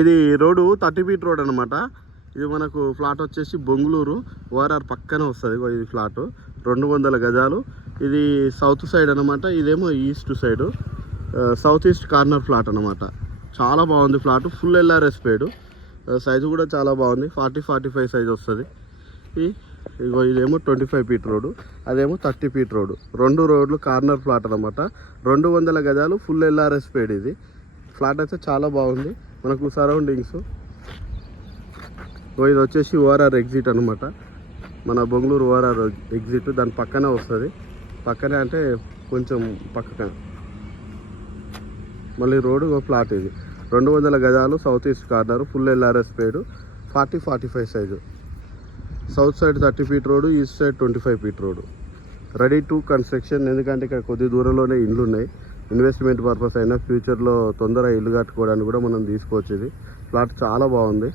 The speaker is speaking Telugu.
ఇది రోడ్డు 30 ఫీట్ రోడ్ అనమాట. ఇది మనకు ఫ్లాట్ వచ్చేసి బొంగుళూరు ఓఆర్ఆర్ పక్కనే వస్తుంది. ఇది ఫ్లాట్ 200 గజాలు. ఇది సౌత్ సైడ్ అనమాట, ఇదేమో east side, south east corner flat అనమాట. చాలా బాగుంది ఫ్లాట్, ఫుల్ ఎల్ఆర్ఎస్ పేడు, సైజు కూడా చాలా బాగుంది, 40-45 సైజ్ వస్తుంది. ఇదేమో 25 ఫీట్ రోడ్డు, అదేమో 30 ఫీట్ రోడ్డు, 2 రోడ్లు కార్నర్ ఫ్లాట్ అనమాట. 200 గజాలు, ఫుల్ ఎల్ఆర్ఎస్ పేడ్. ఇది ఫ్లాట్ అయితే చాలా బాగుంది మనకు. సరౌండింగ్స్ ఇది వచ్చేసి ఓఆర్ఆర్ ఎగ్జిట్ అనమాట, మన బొంగళూరు ఓఆర్ఆర్ ఎగ్జిట్ దాని పక్కనే వస్తుంది. పక్కనే అంటే కొంచెం పక్కన మళ్ళీ రోడ్డు ఫ్లాట్. ఇది 200 గజాలు, south east corner, full LRS paid, 40-45 size. South side 30 feet road, east side 25 feet road. Ready to construction. ఎందుకంటే ఇక్కడ కొద్ది దూరంలోనే ఇండ్లు ఉన్నాయి. ఇన్వెస్ట్మెంట్ పర్పస్ అయినా ఫ్యూచర్లో తొందరగా ఇల్లు కట్టుకోవడానికి కూడా మనం తీసుకోవచ్చు. ఇది ఫ్లాట్ చాలా బాగుంది.